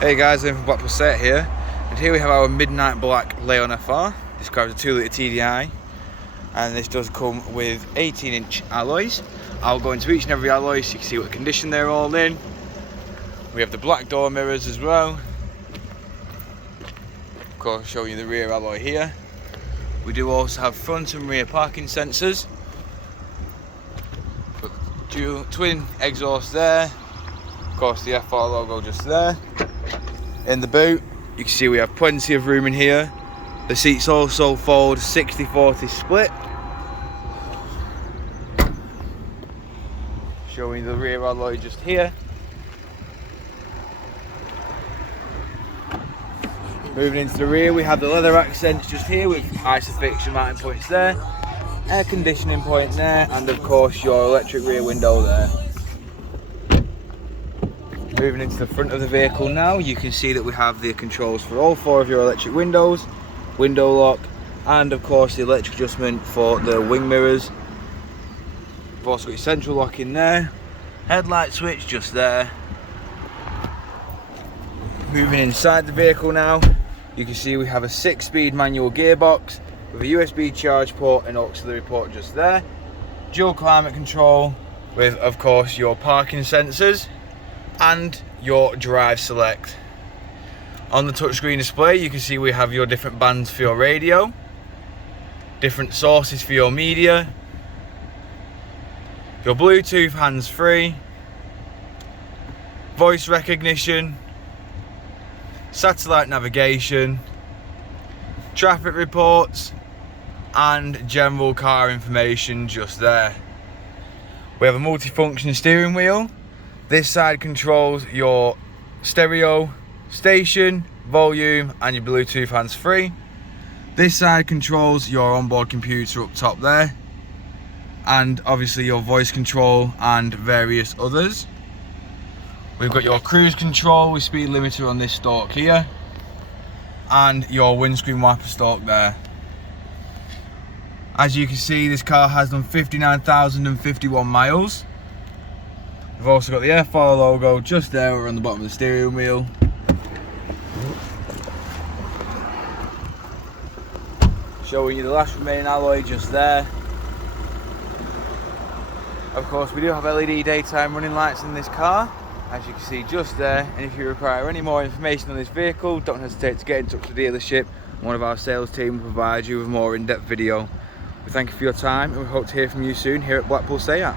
Hey guys, I'm from Blackpool Set here, and here we have our Midnight Black Leon FR. This car is a 2.0 TDI, and this does come with 18-inch alloys. I'll go into each and every alloy so you can see what condition they're all in. We have the black door mirrors as well. Of course, showing you the rear alloy here. We do also have front and rear parking sensors. Got dual twin exhaust there. Of course, the FR logo just there. In the boot, you can see we have plenty of room in here. The seats also fold 60-40 split. Showing the rear alloy just here. Moving into the rear, we have the leather accents just here with isofix and mounting points there, air conditioning point there, and of course your electric rear window there. Moving into the front of the vehicle now, you can see that we have the controls for all four of your electric windows, window lock, and of course the electric adjustment for the wing mirrors. We've also got your central lock in there, headlight switch just there. Moving inside the vehicle now, you can see we have a 6-speed manual gearbox with a USB charge port and auxiliary port just there. Dual climate control with of course your parking sensors and your drive select. On the touchscreen display you can see we have your different bands for your radio, different sources for your media, your Bluetooth hands-free, voice recognition, satellite navigation, traffic reports, and general car information just there. We have a multifunction steering wheel. This side controls your stereo, station, volume, and your Bluetooth hands-free. This side controls your onboard computer up top there, and obviously your voice control and various others. We've got your cruise control with speed limiter on this stalk here, and your windscreen wiper stalk there. As you can see, this car has done 59,051 miles. We've also got the FR logo just there on the bottom of the steering wheel. Showing you the last remaining alloy just there. Of course, we do have LED daytime running lights in this car, as you can see just there. And if you require any more information on this vehicle, don't hesitate to get in touch with the dealership. One of our sales team will provide you with a more in-depth video. We thank you for your time, and we hope to hear from you soon here at Blackpool Seat.